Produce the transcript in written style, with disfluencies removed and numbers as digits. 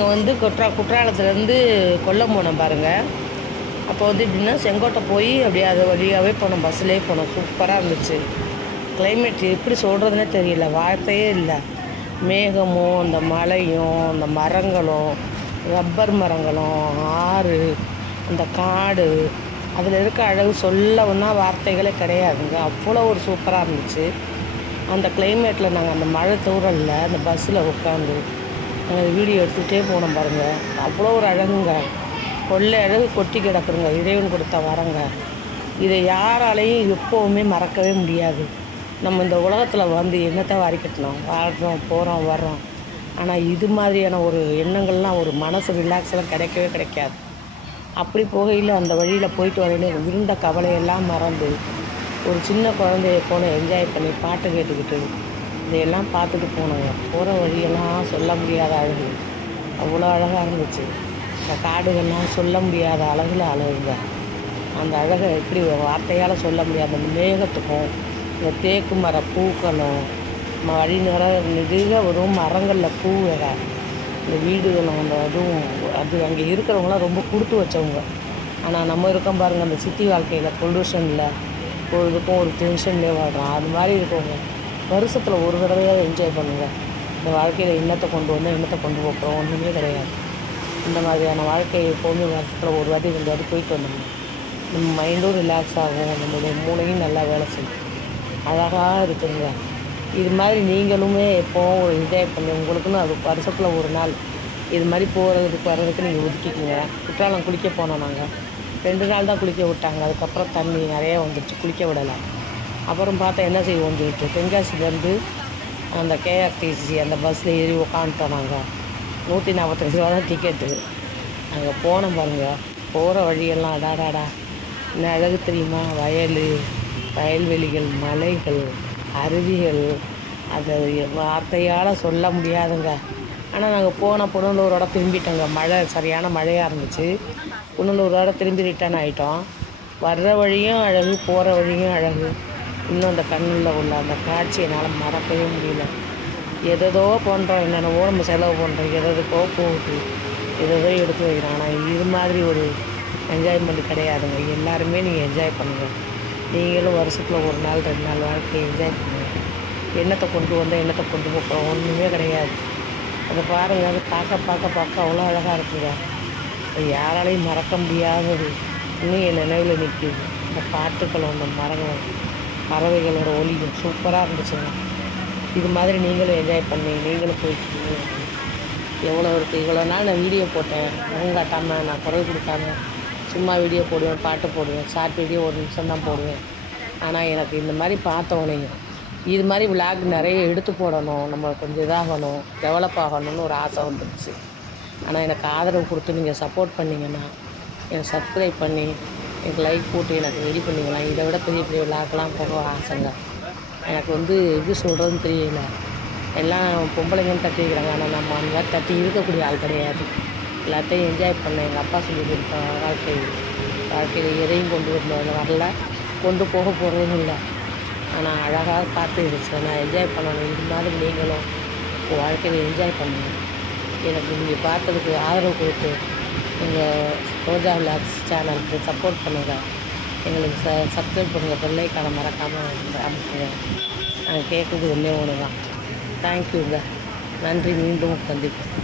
நாங்கள் வந்து குற்றாலத்துலேருந்து கொல்லம் போனோம் பாருங்கள். அப்போ வந்து எப்படின்னா செங்கோட்டை போய் அப்படியே அது வழியாகவே போனோம், பஸ்ஸுலேயே போனோம். சூப்பராக இருந்துச்சு. கிளைமேட் எப்படி சொல்கிறதுனே தெரியல, வார்த்தையே இல்லை. மேகமும் அந்த மலையும் அந்த மரங்களும் ரப்பர் மரங்களும் ஆறு அந்த காடு அதில் இருக்க அழகு சொல்லவுன்னா வார்த்தைகளே கிடையாதுங்க. அவ்வளோ ஒரு சூப்பராக இருந்துச்சு. அந்த கிளைமேட்டில் நாங்கள் அந்த மழை தூரலில் அந்த பஸ்ஸில் உட்காந்து நாங்கள் வீடியோ எடுத்துகிட்டே போனோம் பாருங்கள். அவ்வளோ ஒரு அழகுங்க, கொள்ளை அழகு கொட்டி கிடக்குதுங்க. இறைவன் கொடுத்த வரங்க. இதை யாராலையும் எப்போவுமே மறக்கவே முடியாது. நம்ம இந்த உலகத்தில் வந்து என்னத்தை வாரிக்கட்டணும், வாழ்கிறோம் போகிறோம் வர்றோம். ஆனால் இது மாதிரியான ஒரு எண்ணங்கள்லாம் ஒரு மனசு ரிலாக்ஸ்லாம் கிடைக்கவே கிடைக்காது. அப்படி போகையில் அந்த வழியில் போயிட்டு வரையில இருந்த கவலையெல்லாம் மறந்து ஒரு சின்ன குழந்தைய போல என்ஜாய் பண்ணி பாட்டு கேட்டுக்கிட்டு இதையெல்லாம் பார்த்துட்டு போனோங்க. போகிற வழியெல்லாம் சொல்ல முடியாத அழகு, அவ்வளோ அழகாக இருந்துச்சு. இந்த காடுகள்லாம் சொல்ல முடியாத அழகில் அழகுங்க. அந்த அழகை எப்படி வார்த்தையால் சொல்ல முடியாது. அந்த மேகத்துக்கும் இந்த தேக்கு மர பூக்களும் வழி நெடுக வரும் மரங்களில் பூ வேற, இந்த வீடுகளும் அந்த அதுவும் அது அங்கே இருக்கிறவங்களாம் ரொம்ப கொடுத்து வச்சவங்க. ஆனால் நம்ம இருக்கோம் பாருங்கள், அந்த சிட்டி வாழ்க்கையில் பொல்யூஷனில் பொழுதுக்கும் ஒரு டென்ஷன்லேயே வாழ்கிறோம். அது மாதிரி இருக்கவங்க வருஷத்தில் ஒரு தடவையாக என்ஜாய் பண்ணுங்கள். இந்த வாழ்க்கையில் இன்னத்தை கொண்டு வந்தால் இன்னத்தை கொண்டு போகிறோம் ஒன்றுமே கிடையாது. இந்த மாதிரியான வாழ்க்கையை எப்போவுமே வருஷத்தில் ஒரு வாட்டி 2 வாட்டி போயிட்டு வந்தோம்னா நம்ம மைண்டும் ரிலாக்ஸ் ஆகும், நம்மளுடைய மூளையும் நல்லா வேலை செய்யும். அழகாக இருக்குதுங்க. இது மாதிரி நீங்களுமே எப்போவும் ஒரு என்ஜாய் பண்ணி உங்களுக்குன்னு அது வருஷத்தில் ஒரு நாள் இது மாதிரி போகிறதுக்கு வர்றதுக்கு நீங்கள் ஒதுக்கிக்கிங்க. குற்றாலம் குளிக்க போனோம் நாங்கள். 2 நாள் தான் குளிக்க விட்டாங்க. அதுக்கப்புறம் தண்ணி நிறையா வந்துடுச்சு, குளிக்க விடலை. அப்புறம் பார்த்தா என்ன செய்வோம் சொல்லிட்டு தென்காசிலேருந்து அந்த கேஆர்டிசி அந்த பஸ்ஸில் ஏறி உக்காந்துட்டோம். நாங்கள் 145 ரூபா தான் டிக்கெட்டு. அங்கே போனோம் பாருங்கள். போகிற வழியெல்லாம் அடாடாடா என்ன அழகு தெரியுமா. வயல்வெளிகள், மலைகள், அருவிகள், அதை வார்த்தையால் சொல்ல முடியாதுங்க. ஆனால் நாங்கள் போன புனலூரோட திரும்பிட்டோங்க. மழை சரியான மழையாக இருந்துச்சு. புனலூரோட திரும்பி ரிட்டர்ன் ஆகிட்டோம். வர்ற வழியும் அழகு, போகிற வழியும் அழகு. இன்னும் அந்த கண்ணில் உள்ள அந்த காட்சி என்னால் மறக்கவே முடியல. எதோ பண்ணுறோம், என்னென்னவோ நம்ம செலவு பண்ணுறோம், எதுக்கோ போகுது, எதோ எடுத்து வைக்கிறோம். ஆனால் இது மாதிரி ஒரு என்ஜாய்மெண்ட் கிடையாதுங்க. எல்லாருமே நீங்கள் என்ஜாய் பண்ணுங்கள். நீங்களும் வருஷத்தில் ஒரு நாள் 2 நாள் வாழ்க்கையை என்ஜாய் பண்ணுங்கள். எண்ணத்தை கொண்டு வந்தால் எண்ணத்தை கொண்டு போகிறோம் ஒன்றுமே கிடையாது. அதை பாருங்கள், அது பார்க்க அவ்வளோ அழகாக இருக்குங்க. அது யாராலையும் மறக்க முடியாதது. இன்னும் என் நினைவில் நிற்கிது. அந்த பாட்டுக்களும் அந்த மரங்களும் பறவைகளோட ஒலியும் சூப்பராக இருந்துச்சுங்க. இது மாதிரி நீங்களும் என்ஜாய் பண்ணி நீங்களும் போயிட்டு எவ்வளோ இருக்குது. இவ்வளோ நாள் நான் வீடியோ போட்டேன், முகம் காட்டாமல், நான் குரல் கொடுக்காம சும்மா வீடியோ போடுவேன், பாட்டு போடுவேன், ஷார்ட் வீடியோ 1 நிமிஷம் தான் போடுவேன். ஆனால் எனக்கு இந்த மாதிரி பார்த்தவனையும் இது மாதிரி விளாக் நிறைய எடுத்து போடணும், நம்ம கொஞ்சம் இதாகணும், டெவலப் ஆகணும்னு ஒரு ஆசை வந்துடுச்சு. ஆனால் எனக்கு ஆதரவு கொடுத்து நீங்கள் சப்போர்ட் பண்ணிங்கன்னா, எனக்கு சப்ஸ்கிரைப் பண்ணி எனக்கு லைக் போட்டு எனக்கு ரெடி பண்ணிக்கலாம். இதை விட பெரிய பெரிய விளாக்லாம் போக ஆசைங்க. எனக்கு வந்து எப்படி சொல்கிறதுன்னு தெரியல. எல்லாம் பொம்பளைங்கன்னு தட்டி இருக்கிறாங்க. ஆனால் நம்ம அந்த மாதிரி தட்டி இருக்கக்கூடிய ஆள் கிடையாது. எல்லாத்தையும் என்ஜாய் பண்ணேன். எங்கள் அப்பா சொல்லி கொடுத்த வாழ்க்கையில் எதையும் கொண்டு வரல, கொண்டு போக போகிறதும் இல்லை. ஆனால் அழகாக பார்த்து இருந்துச்சு. நான் என்ஜாய் பண்ணணும். இது மாதிரி நீங்களும் வாழ்க்கையில் என்ஜாய் பண்ணுங்கள். எனக்கு நீங்கள் பார்த்ததுக்கு ஆதரவு கொடுத்து எங்கள் ரோஜா விளாக்ஸ் சேனலுக்கு சப்போர்ட் பண்ணுங்கள். எங்களுக்கு சப்ஸ்கிரைப் பண்ணுங்கள். பெல்லைக்கான மறக்காமல் அமைச்சுங்க. நாங்கள் கேட்குறது ஒன்றே ஒன்று தான். தேங்க்யூங்க. நன்றி. மீண்டும் சந்திப்போம்.